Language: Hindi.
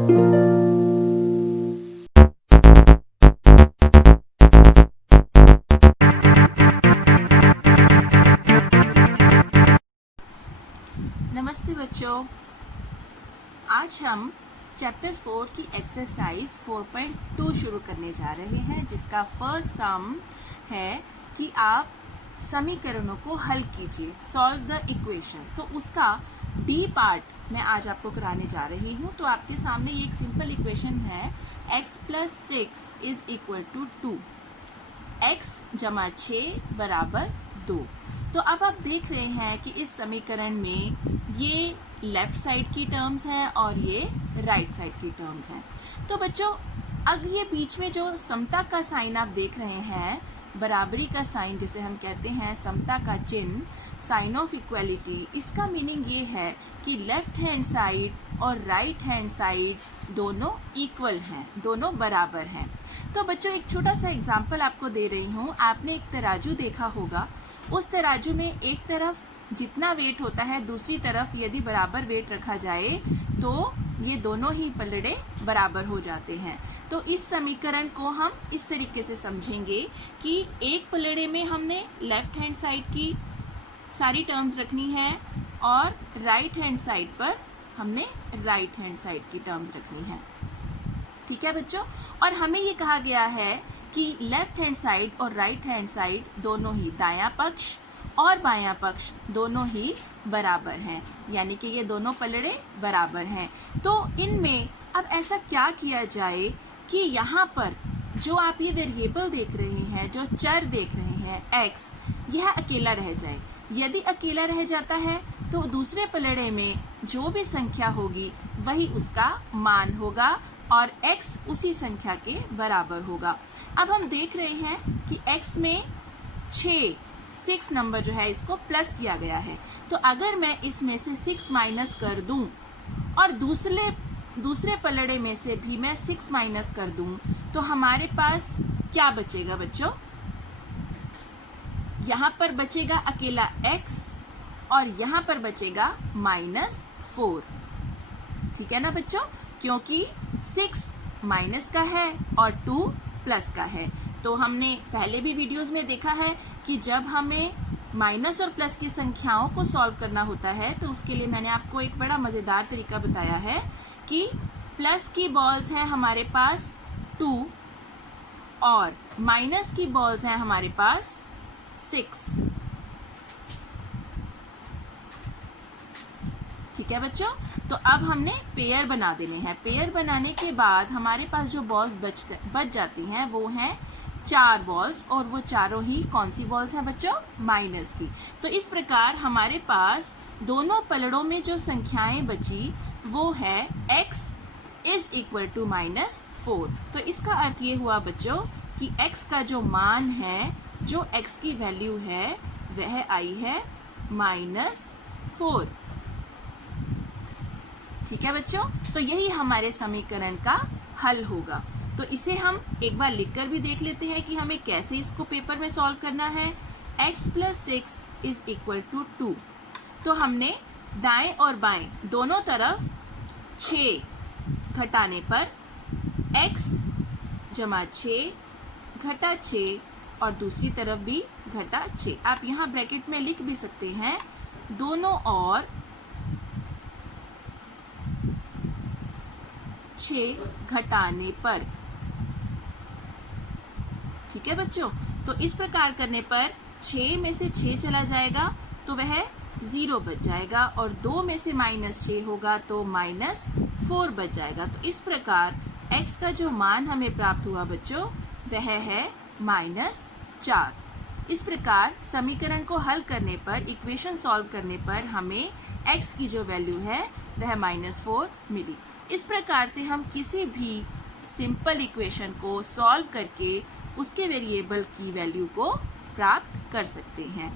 नमस्ते बच्चों, आज हम चैप्टर 4 की एक्सरसाइज 4.2 शुरू करने जा रहे हैं, जिसका फर्स्ट सम है कि आप समीकरणों को हल कीजिए, सॉल्व द इक्वेशंस। तो उसका डी पार्ट मैं आज आपको कराने जा रही हूँ। तो आपके सामने ये एक सिंपल इक्वेशन है, x + 6 is equal to 2, x जमा 6 बराबर 2। तो अब आप देख रहे हैं कि इस समीकरण में ये लेफ्ट साइड की टर्म्स हैं और ये राइट साइड की टर्म्स हैं। तो बच्चों, अब ये बीच में जो समता का साइन आप देख रहे हैं, बराबरी का साइन जिसे हम कहते हैं, समता का चिन्ह, साइन ऑफ इक्वलिटी, इसका मीनिंग ये है कि लेफ्ट हैंड साइड और राइट हैंड साइड दोनों इक्वल हैं, दोनों बराबर हैं। तो बच्चों, एक छोटा सा एग्जाम्पल आपको दे रही हूँ। आपने एक तराजू देखा होगा, उस तराजू में एक तरफ जितना वेट होता है, दूसरी तरफ यदि बराबर वेट रखा जाए तो ये दोनों ही पलड़े बराबर हो जाते हैं। तो इस समीकरण को हम इस तरीके से समझेंगे कि एक पलड़े में हमने लेफ्ट हैंड साइड की सारी टर्म्स रखनी है और राइट हैंड साइड पर हमने राइट हैंड साइड की टर्म्स रखनी है। ठीक है बच्चों, और हमें ये कहा गया है कि लेफ्ट हैंड साइड और राइट हैंड साइड दोनों ही, दायां पक्ष और बायां पक्ष दोनों ही बराबर हैं, यानी कि ये दोनों पलड़े बराबर हैं। तो इनमें अब ऐसा क्या किया जाए कि यहाँ पर जो आप ये वेरिएबल देख रहे हैं, जो चर देख रहे हैं x, यह अकेला रह जाए। यदि अकेला रह जाता है तो दूसरे पलड़े में जो भी संख्या होगी वही उसका मान होगा और x उसी संख्या के बराबर होगा। अब हम देख रहे हैं कि x में 6 नंबर जो है इसको प्लस किया गया है। तो अगर मैं इसमें से 6 माइनस कर दूं और दूसरे पलड़े में से भी मैं 6 माइनस कर दूं तो हमारे पास क्या बचेगा बच्चों? यहाँ पर बचेगा अकेला x और यहाँ पर बचेगा -4। ठीक है ना बच्चों, क्योंकि 6 माइनस का है और 2 प्लस का है। तो हमने पहले भी वीडियोस में देखा है कि जब हमें माइनस और प्लस की संख्याओं को सॉल्व करना होता है तो उसके लिए मैंने आपको एक बड़ा मज़ेदार तरीका बताया है कि प्लस की बॉल्स हैं हमारे पास 2 और माइनस की बॉल्स हैं हमारे पास 6। ठीक है बच्चों, तो अब हमने पेयर बना देने हैं। पेयर बनाने के बाद हमारे पास जो बॉल्स बच जाती हैं वो हैं 4 बॉल्स, और वो चारों ही कौन सी बॉल्स हैं बच्चों? माइनस की। तो इस प्रकार हमारे पास दोनों पलड़ों में जो संख्याएं बची वो है x इज इक्वल टू -4। तो इसका अर्थ ये हुआ बच्चों कि x का जो मान है, जो x की वैल्यू है, वह आई है -4। ठीक है बच्चों, तो यही हमारे समीकरण का हल होगा। तो इसे हम एक बार लिखकर भी देख लेते हैं कि हमें कैसे इसको पेपर में सॉल्व करना है। x + 6 is equal to 2। तो हमने दाएं और बाएं दोनों तरफ 6 घटाने पर x जमा 6 घटा 6 और दूसरी तरफ भी घटा 6। आप यहाँ ब्रैकेट में लिख भी सकते हैं, दोनों और 6 घटाने पर। ठीक है बच्चों, तो इस प्रकार करने पर 6 में से 6 चला जाएगा तो वह 0 बच जाएगा, और 2 में से -6 होगा तो -4 बच जाएगा। तो इस प्रकार x का जो मान हमें प्राप्त हुआ बच्चों वह है -4। इस प्रकार समीकरण को हल करने पर, इक्वेशन सॉल्व करने पर हमें x की जो वैल्यू है वह -4 मिली। इस प्रकार से हम किसी भी सिंपल इक्वेशन को सॉल्व करके उसके वेरिएबल की वैल्यू को प्राप्त कर सकते हैं।